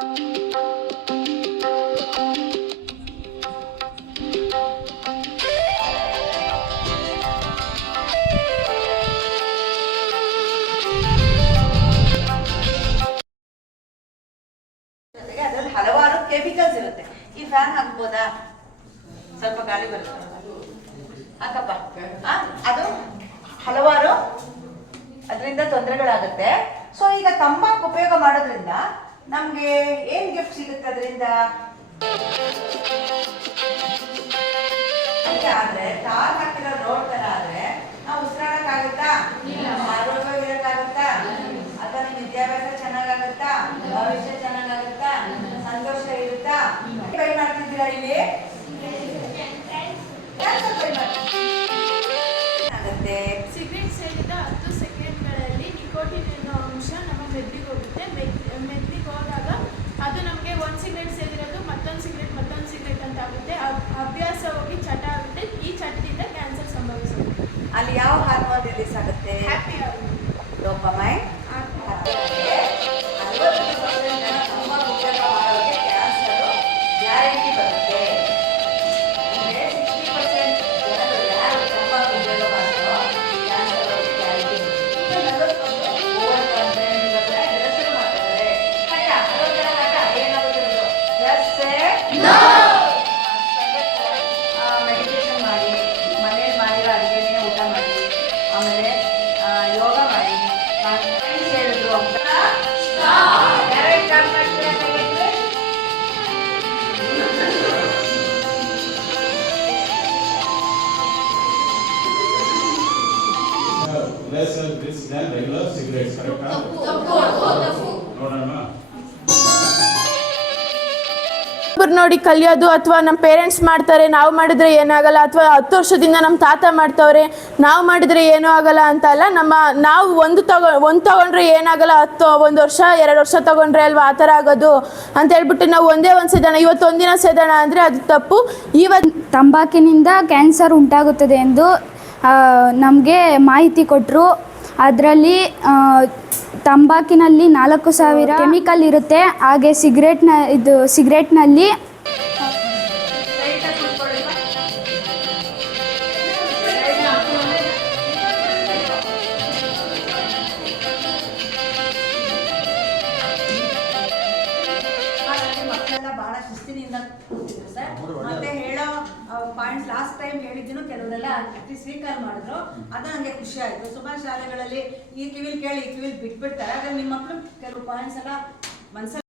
ಅದರಲ್ಲಿ ಹಲವಾರು ಕೆಮಿಕಲ್ಸ್ ಇರುತ್ತೆ. ಈ ಫ್ಯಾನ್ ಹಾಕ್ಬೋದಾ? ಸ್ವಲ್ಪ ಗಾಳಿ ಬರುತ್ತೆ ಹಾಕಪ್ಪ. ಅದು ಹಲವಾರು ಅದರಿಂದ ತೊಂದರೆಗಳಾಗುತ್ತೆ. ಸೊ ಈಗ ತಂಬಾಕು ಉಪಯೋಗ ಮಾಡೋದ್ರಿಂದ ನಮ್ಗೆ ಏನ್ ಗಿಫ್ಟ್ ಸಿಗುತ್ತೆ ಅದರಿಂದ? ಆದ್ರೆ ತಾರ್ ಹಾಕಿರೋ ರೋಡ್ ತರ ಆದ್ರೆ ನಾವು ಉಸಿರಾಡಕ್ಕಾಗುತ್ತಾ? ಆರೋಗ್ಯವಾಗಿರಕ್ಕಾಗುತ್ತಾ? ಅಥವಾ ನಿಮ್ ವಿದ್ಯಾಭ್ಯಾಸ ಚೆನ್ನಾಗಾಗುತ್ತಾ? ಭವಿಷ್ಯ ಚೆನ್ನಾಗಾಗುತ್ತಾ? ಸಂತೋಷ ಇರುತ್ತಾ? ಟ್ರೈ ಮಾಡ್ತಿದ್ದೀರಾ ಇಲ್ಲಿ? ಸಿಗರೇಟ್ ಸೇರಿದ 10 ಸೆಕೆಂಡ್ಗಳಲ್ಲಿ ನಿಕೋಟಿನ್ ಎನ್ನುವ ಅಂಶ ನಮ್ಮ ಮೆದುಳಿಗೆ ಹೋಗುತ್ತೆ. ಮೆದುಳಿಗೆ ಹೋದಾಗ ಅದು ನಮಗೆ ಒಂದು ಸಿಗರೇಟ್ ಸೇರಿರೋದು ಮತ್ತೊಂದು ಸಿಗರೇಟ್ ಅಂತ ಆಗುತ್ತೆ. ಅಭ್ಯಾಸ ಹೋಗಿ ಚಟ ಆಗುತ್ತೆ. ಈ ಚಟದಿಂದ ಕ್ಯಾನ್ಸರ್ ಸಂಭವಿಸುತ್ತೆ. ಅಲ್ಲಿ ಯಾವ ಹಾರ್ಮೋನ್ ರಿಲೀಸ್ ಆಗುತ್ತೆ? ಹ್ಯಾಪಿ ಆಗುತ್ತೆ. ಡೋಪಮೈನ್. ಗ್ಯಾರಂಟಿ ಬರುತ್ತೆ. 60% ಜನರು ಯಾರು ತಂಬಾಕು ಉಪಯೋಗ ಮಾಡ್ತಾರೋ ಕ್ಯಾನ್ಸರ್ ಅವ್ರಿಗೆ ಗ್ಯಾರಂಟಿ ಬರುತ್ತೆ. 40% ಓವರ್ ಕಾನ್ಫಿಡೆಂಟ್ ಎಲ್ಲ ಶುರು ಮಾಡ್ತಾರೆ. ಏನಾಗುತ್ತೆ? ಮೆಡಿಟೇಷನ್ ಮಾಡಿ, ಮನೇಲಿ ಮಾಡಿರೋ ಅಡುಗೆನೇ ಊಟ ಮಾಡಿ, ಆಮೇಲೆ ಯೋಗ ಮಾಡಿ. ಹೇಳಿದ್ರು ಅಂತ less this than regular cigarettes, correct? ನೋಡೋಣ. ನೋಡಿ ಕಲಿಯೋದು ಅಥವಾ ನಮ್ಮ ಪೇರೆಂಟ್ಸ್ ಮಾಡ್ತಾರೆ ನಾವು ಮಾಡಿದ್ರೆ ಏನಾಗಲ್ಲ, ಅಥವಾ 10 ವರ್ಷದಿಂದ ನಮ್ಮ ತಾತ ಮಾಡ್ತವ್ರೆ ನಾವು ಮಾಡಿದ್ರೆ ಏನೂ ಆಗಲ್ಲ ಅಂತ ಅಲ್ಲ. ನಾವು ಒಂದು ತಗೊಂಡ್ರೆ ಏನಾಗಲ್ಲ, 1 ವರ್ಷ 2 ವರ್ಷ ತಗೊಂಡ್ರೆ ಅಲ್ವಾ ಆ ಥರ ಆಗೋದು ಅಂತ ಹೇಳ್ಬಿಟ್ಟು ನಾವು ಒಂದೇ ಒಂದು ಸೇದೋಣ, ಇವತ್ತು ಒಂದಿನ ಸೇದೋಣ ಅಂದರೆ ಅದು ತಪ್ಪು. ಇವತ್ತು ತಂಬಾಕಿನಿಂದ ಕ್ಯಾನ್ಸರ್ ಉಂಟಾಗುತ್ತದೆ ಎಂದು ನಮಗೆ ಮಾಹಿತಿ ಕೊಟ್ಟರು. ಅದರಲ್ಲಿ ತಂಬಾಕಿನಲ್ಲಿ 4000 ಕೆಮಿಕಲ್ ಇರುತ್ತೆ. ಹಾಗೆ ಸಿಗರೇಟ್ನಲ್ಲಿ ಮಕ್ಕಳೆಲ್ಲ ಬಹಳ ಶಿಸ್ತಿನಿಂದ ಕೂತಿದ್ರು ಸರ್. ಮತ್ತೆ ಹೇಳೋ ಪಾಯಿಂಟ್ಸ್ ಲಾಸ್ಟ್ ಟೈಮ್ ಹೇಳಿದ್ದೀನು ಕೆಲವರೆಲ್ಲ ಸ್ವೀಕಾರ ಮಾಡಿದ್ರು. ಅದು ನನಗೆ ಖುಷಿ ಆಯ್ತು. ಸುಮಾರು ಶಾಲೆಗಳಲ್ಲಿ ಈ ಕಿವಿಲ್ ಕೇಳಿ ಈ ಕಿವಿಲ್ ಬಿಟ್ಬಿಡ್ತಾರೆ. ಆದ್ರೆ ನಿಮ್ಮ ಮಕ್ಕಳು ಕೆಲವು ಪಾಯಿಂಟ್ಸ್ ಎಲ್ಲ ಮನಸ್ಸಲ್ಲಿ